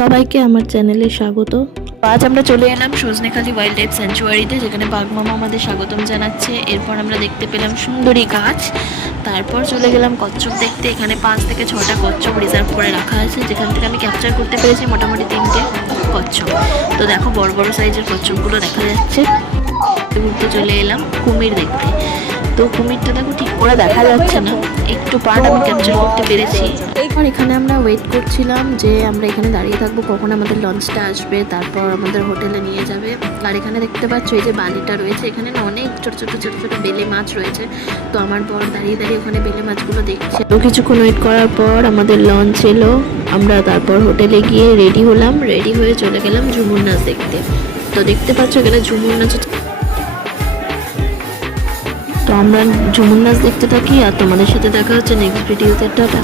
সবাইকে আমার চ্যানেলে স্বাগত। আজ আমরা চলে এলাম সজনেখালি ওয়াইল্ড লাইফ স্যাংচুয়ারিতে, যেখানে বাঘ মামা আমাদের স্বাগতম জানাচ্ছে। এরপর আমরা দেখতে পেলাম সুন্দরী গাছ। তারপর চলে গেলাম কচ্ছপ দেখতে। এখানে 5 থেকে 6টা কচ্ছপ রিজার্ভ করে রাখা আছে, যেখান থেকে আমি ক্যাপচার করতে পেরেছি মোটামুটি 3টে কচ্ছপ। তো দেখো বড় বড় সাইজের কচ্ছপগুলো দেখা যাচ্ছে। ঘুরতে চলে এলাম কুমির দেখতে। তো কুমিরটা দেখো ঠিক করে দেখা যাচ্ছে না, একটু পার্ট আমি ক্যাপচার করতে পেরেছি। আর এখানে আমরা ওয়েট করছিলাম যে আমরা এখানে দাঁড়িয়ে থাকবো কখন আমাদের লঞ্চটা আসবে, তারপর আমাদের হোটেলে নিয়ে যাবে। আর এখানে দেখতে পাচ্ছ এই যে বালিটা রয়েছে, এখানে না অনেক ছোট ছোট ছোট ছোট বেলে মাছ রয়েছে। তো আমার বর দাঁড়িয়ে দাঁড়িয়ে ওখানে বেলে মাছগুলো দেখছে। তো কিছুক্ষণ ওয়েট করার পর আমাদের লঞ্চ এলো। আমরা তারপর হোটেলে গিয়ে রেডি হলাম, রেডি হয়ে চলে গেলাম ঝুমুর নাচ দেখতে। তো দেখতে পাচ্ছ এখানে ঝুমুর নাচ। তো আমরা ঝুমুর নাচ দেখতে থাকি, আর তোমাদের সাথে দেখা হচ্ছে নেক্সট ভিডিওতে। টাটা।